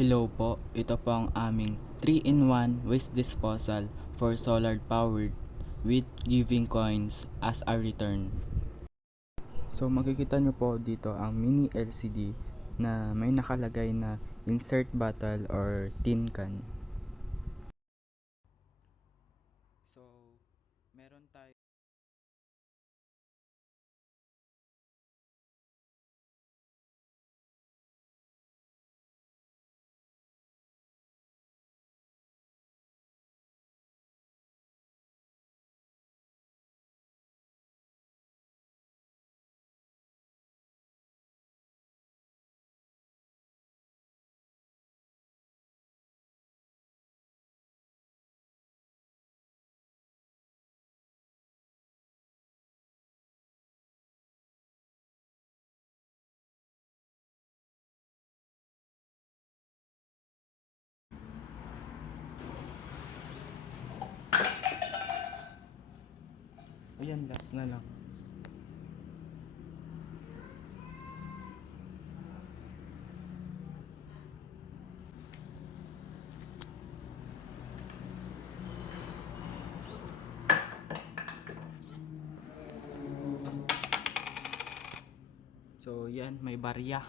Hello po, ito po ang aming 3-in-1 waste disposal for solar powered with giving coins as a return. So makikita nyo po dito ang mini LCD na may nakalagay na insert bottle or tin can. So meron tayo. Ayan, last na lang. So yan, may barya.